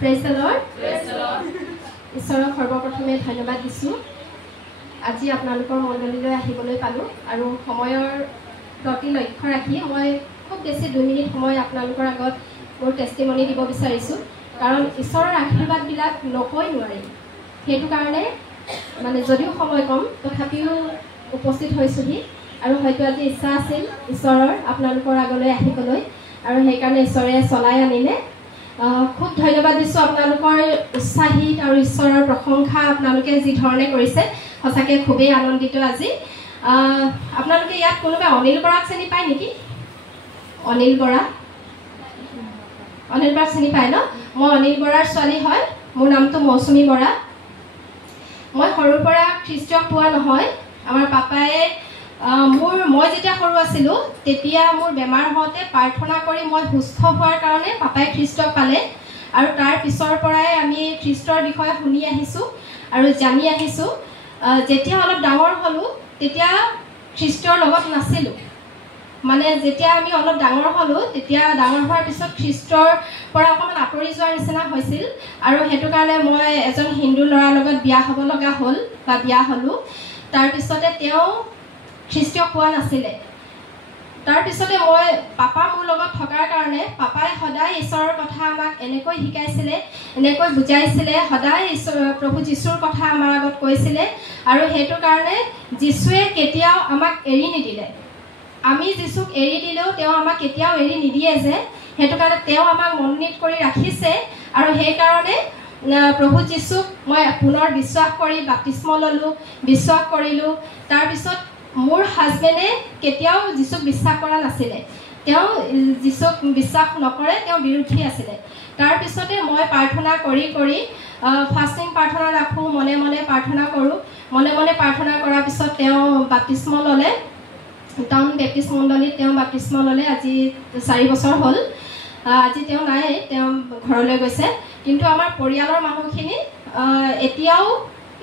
Praise the Lord. ঈশ্বৰক সৰ্বপ্ৰথমে ধন্যবাদ দিছোঁ। আজি আপোনালোকৰ মণ্ডলীলৈ আহিবলৈ পালোঁ আৰু সময়ৰ প্ৰতি লক্ষ্য ৰাখি মই খুব বেছি 2 মিনিট সময় আপোনালোকৰ আগত মোৰ টেষ্টিমনি দিব বিচাৰিছোঁ। কাৰণ ঈশ্বৰৰ আশীৰ্বাদবিলাক নকৈ নোৱাৰি। সেইটো কাৰণে মানে যদিও সময় কম তথাপিও উপস্থিত হৈছোহি আৰু হয়তো আজি ইচ্ছা আছিল ঈশ্বৰৰ আপোনালোকৰ আগলৈ আহিবলৈ আৰু সেইকাৰণে ঈশ্বৰে চলাই আনিলে। খুব ধন্যবাদ দিছোঁ আপোনালোকৰ উৎসাহিত আৰু ঈশ্বৰৰ প্ৰশংসা আপোনালোকে যি ধৰণে কৰিছে সঁচাকৈ খুবেই আনন্দিত আজি। আপোনালোকে ইয়াত কোনোবা অনিল বৰাক চিনি পায় নেকি? অনিল বৰাক চিনি পায় ন? মই অনিল বৰাৰ ছোৱালী হয়। মোৰ নামটো মৌচুমী বৰা। মই সৰুৰ পৰা খ্ৰীষ্টক পোৱা নহয়। আমাৰ পাপাই মই যেতিয়া সৰু আছিলোঁ তেতিয়া মোৰ বেমাৰ হওঁতে প্ৰাৰ্থনা কৰি মই সুস্থ হোৱাৰ কাৰণে পাপাই খ্ৰীষ্টক পালে আৰু তাৰ পিছৰ পৰাই আমি খ্ৰীষ্টৰ বিষয়ে শুনি আহিছোঁ আৰু জানি আহিছোঁ। যেতিয়া অলপ ডাঙৰ হ'লোঁ তেতিয়া খ্ৰীষ্টৰ লগত নাছিলোঁ। মানে যেতিয়া আমি অলপ ডাঙৰ হ'লোঁ তেতিয়া ডাঙৰ হোৱাৰ পিছত খ্ৰীষ্টৰ পৰা অকণমান আঁতৰি যোৱাৰ নিচিনা হৈছিল আৰু সেইটো কাৰণে মই এজন হিন্দু ল'ৰাৰ লগত বিয়া হ'ব লগা হ'ল বা বিয়া হ'লোঁ। তাৰপিছতে তেওঁ খ্ৰীষ্টক পোৱা নাছিলে। তাৰপিছতে মই পাপা মোৰ লগত থকাৰ কাৰণে পাপাই সদায় ঈশ্বৰৰ কথা আমাক এনেকৈ শিকাইছিলে, এনেকৈ বুজাইছিলে, সদায় প্ৰভু যীশুৰ কথা আমাৰ আগত কৈছিলে আৰু সেইটো কাৰণে যীশুৱে কেতিয়াও আমাক এৰি নিদিলে। আমি যীশুক এৰি দিলেও তেওঁ আমাক কেতিয়াও এৰি নিদিয়ে যে, সেইটো কাৰণে তেওঁ আমাক মনোনীত কৰি ৰাখিছে আৰু সেইকাৰণে প্ৰভু যীশুক মই পুনৰ বিশ্বাস কৰি বাপ্তিস্ম ল'লোঁ, বিশ্বাস কৰিলোঁ। তাৰপিছত মোৰ হাজবেণ্ডে কেতিয়াও যীশুক বিশ্বাস কৰা নাছিলে। তেওঁ যীশুক বিশ্বাস নকৰে, তেওঁ বিৰোধী আছিলে। তাৰপিছতে মই প্ৰাৰ্থনা কৰি ফাষ্টিং প্ৰাৰ্থনা ৰাখোঁ, মনে মনে প্ৰাৰ্থনা কৰোঁ। মনে মনে প্ৰাৰ্থনা কৰাৰ পিছত তেওঁ বাপ্তিস্ম ল'লে। টাউন বেপ্টিষ্ট মণ্ডলীত তেওঁ বাপ্তিস্ম ল'লে। আজি 4 বছৰ হ'ল। আজি তেওঁ নাই, তেওঁ ঘৰলৈ গৈছে। কিন্তু আমাৰ পৰিয়ালৰ মানুহখিনি এতিয়াও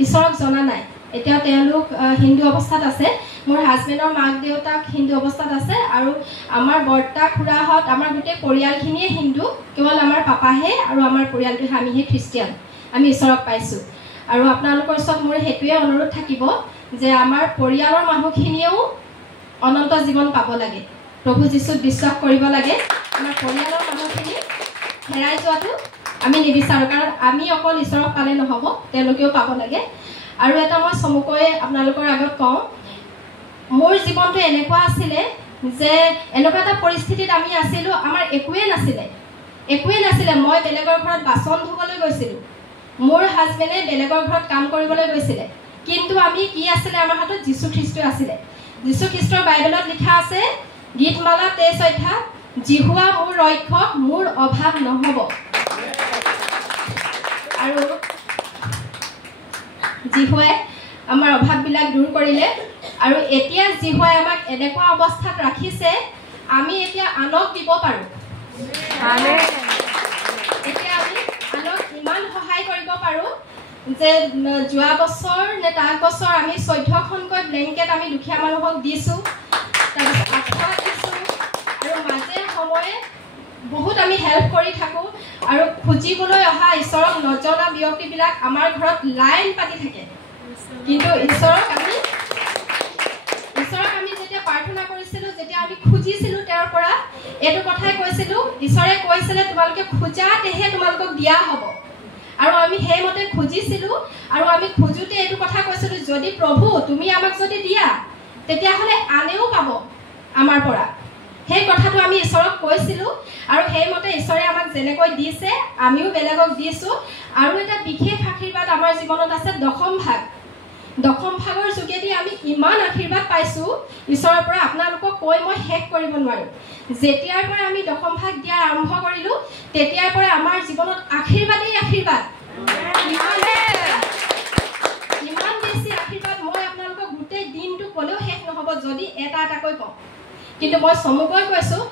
ঈশ্বৰক জনা নাই। এতিয়াও তেওঁলোক হিন্দু অৱস্থাত আছে। মোৰ হাজবেণ্ডৰ মাক দেউতাক হিন্দু অৱস্থাত আছে আৰু আমাৰ বৰ্তা খুৰাহঁত আমাৰ গোটেই পৰিয়ালখিনিয়ে হিন্দু, কেৱল আমাৰ পাপাহে আৰু আমাৰ পৰিয়ালটোহে আমিহে খ্ৰীষ্টিয়ান। আমি ঈশ্বৰক পাইছোঁ আৰু আপোনালোকৰ ওচৰত মোৰ সেইটোৱে অনুৰোধ থাকিব যে আমাৰ পৰিয়ালৰ মানুহখিনিয়েও অনন্ত জীৱন পাব লাগে, প্ৰভু যীশুক বিশ্বাস কৰিব লাগে। আমাৰ পৰিয়ালৰ মানুহখিনি হেৰাই যোৱাটো আমি নিবিচাৰোঁ, কাৰণ আমি অকল ঈশ্বৰক পালে নহ'ব, তেওঁলোকেও পাব লাগে। আৰু এটা মই চমুকৈ আপোনালোকৰ আগত কওঁ, মোৰ জীৱনটো এনেকুৱা আছিলে যে এনেকুৱা এটা পৰিস্থিতিত আমি আছিলোঁ, আমাৰ একোৱেই নাছিলে। মই বেলেগৰ ঘৰত বাচন ধুবলৈ গৈছিলোঁ, মোৰ হাজবেণ্ডে বেলেগৰ ঘৰত কাম কৰিবলৈ গৈছিলে, কিন্তু আমি কি আছিলে আমাৰ হাতত? যীশু খ্ৰীষ্ট আছিলে। যীশু খ্ৰীষ্টৰ বাইবেলত লিখা আছে, গীতমালা 23 অধ্যায়, জিহুৱা মোৰ ৰক্ষক, মোৰ অভাৱ নহ'ব। আৰু জিহুৱাই আমাৰ অভাৱবিলাক দূৰ কৰিলে আৰু এতিয়া জিহুৱাই আমাক এনেকুৱা অৱস্থাত ৰাখিছে, আমি এতিয়া আনক দিব পাৰোঁ। এতিয়া আমি আনক ইমান সহায় কৰিব পাৰোঁ যে যোৱা বছৰ নে তাৰ বছৰ আমি 14খনকৈ ব্লেংকেট আমি দুখীয়া মানুহক দিছোঁ, তাৰপিছত আঁঠুৱা দিছোঁ আৰু মাজে সময়ে বহুত আমি হেল্প কৰি থাকোঁ। আৰু খুজিবলৈ অহা ঈশ্বৰক নজনা ব্যক্তিবিলাক আমাৰ ঘৰত লাইন পাতি থাকে, কিন্তু ঈশ্বৰক আমি যেতিয়া প্ৰাৰ্থনা কৰিছিলোঁ, যেতিয়া আমি খুজিছিলোঁ তেওঁৰ পৰা এইটো কথাই কৈছিলোঁ, ঈশ্বৰে কৈছিলে তোমালোকে খোজাতেহে তোমালোকক দিয়া হ'ব। আৰু আমি সেইমতে খুজিছিলোঁ আৰু আমি খোজোতে এইটো কথা কৈছিলোঁ, যদি প্ৰভু তুমি আমাক যদি দিয়া তেতিয়াহ'লে আনেও পাব আমাৰ পৰা। সেই কথাটো আমি ঈশ্বৰক কৈছিলোঁ আৰু সেইমতে ঈশ্বৰে আমাক যেনেকৈ দিছে আমিও বেলেগক দিছোঁ। আৰু এটা বিশেষ আশীৰ্বাদ আমাৰ জীৱনত আছে, দশম ভাগৰ যোগেদি আমি ইমান আশীৰ্বাদ পাইছোঁ ঈশ্বৰৰ পৰা, আপোনালোকক কৈ মই শেষ কৰিব নোৱাৰিম। যেতিয়াৰ পৰা আমি দশম ভাগ দিয়া আৰম্ভ কৰিলোঁ তেতিয়াৰ পৰা আমাৰ জীৱনত আশীৰ্বাদেই আশীৰ্বাদ, ইমান বেছি আশীৰ্বাদ মই আপোনালোকক গোটেই দিনটো ক'লেও শেষ নহ'ব যদি এটা এটাকৈ কওঁ। কিন্তু মই চমুকৈ কৈছোঁ,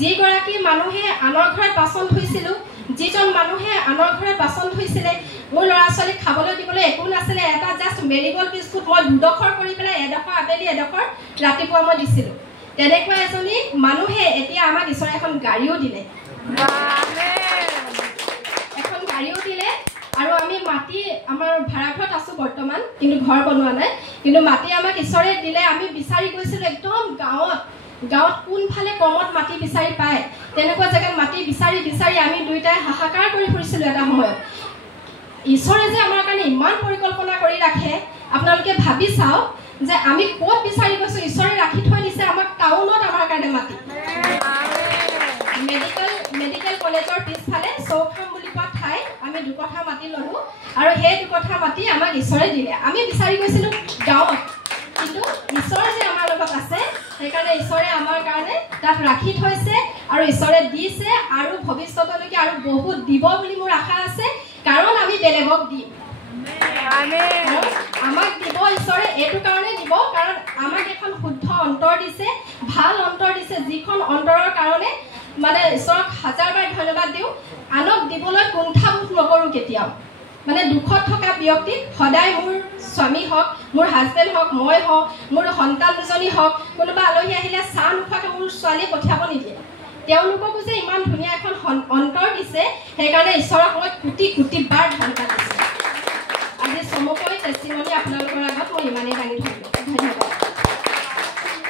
যিগৰাকী মানুহে আনৰ ঘৰত বাচন ধুইছিলোঁ, যিজন মানুহে আনৰ ঘৰত বাচন ধুইছিলে, মোৰ ল'ৰা ছোৱালীক খাবলৈ দিবলৈ একো নাছিলে, এটা জাষ্ট মেৰিগ'ল্ড বিস্কুট মই 2ডোখৰ কৰি পেলাই, এডোখৰ আবেলি এডোখৰ ৰাতিপুৱা মই দিছিলোঁ। তেনেকুৱা এজনী মানুহে এতিয়া আমাক ঈশ্বৰে এখন গাড়ীও দিলে, এখন গাড়ীও কিন্তু ঘৰ বনোৱা নাই কিন্তু মাটি আমাক ঈশ্বৰে দিলে আমি বিচাৰি গৈছিলোঁ একদম গাঁৱত কোনফালে কমত মাটি বিচাৰি পায় তেনেকুৱা জেগাত মাটি বিচাৰি বিচাৰি আমি দুইটাই হাহাকাৰ কৰি ফুৰিছিলোঁ এটা সময়ত ঈশ্বৰে যে আমাৰ কাৰণে ইমান পৰিকল্পনা কৰি ৰাখে আপোনালোকে ভাবি চাওক যে আমি ক'ত বিচাৰি গৈছোঁ ঈশ্বৰে ৰাখি থৈ দিছে আমাক টাউনত আমাৰ কাৰণে মাটি মেডিকেল কলেজৰ পিছফালে চৌখাম বুলি কোৱা ঠাই আমি 2 কঠা মাটি ল'লোঁ আৰু সেই 2 কঠা মাটি আমাক ঈশ্বৰে দিলে আমি বিচাৰি গৈছিলোঁ গাঁৱত কিন্তু ঈশ্বৰ যে আমাৰ লগত আছে সেইকাৰণে ঈশ্বৰে আমাৰ কাৰণে তাত ৰাখি থৈছে আৰু ঈশ্বৰে দিছে আৰু ভৱিষ্যতলৈকে আৰু বহুত দিব বুলি মোৰ আশা আছে কাৰণ আমি বেলেগক দিম আমাক দিব ঈশ্বৰে এইটো কাৰণে দিব কাৰণ আমাক এখন শুদ্ধ অন্তৰ দিছে ভাল অন্তৰ দিছে যিখন অন্তৰৰ কাৰণে মানে ঈশ্বৰক হাজাৰবাৰ ধন্যবাদ দিওঁ আনক দিবলৈ কুণ্ঠাবোধ নকৰোঁ কেতিয়াও মানে দুখত থকা ব্যক্তিক সদায় মোৰ স্বামী হওক মোৰ হাজবেণ্ড হওক মই হওক মোৰ সন্তান দুজনী হওক কোনোবা আলহী আহিলে চাহ নোখোৱাকৈ মোৰ ছোৱালীয়ে পঠিয়াব নিদিয়ে তেওঁলোককো যে ইমান ধুনীয়া এখন অন্তৰ দিছে সেইকাৰণে ঈশ্বৰক মই কোটি কোটি বাৰ ধন্যবাদ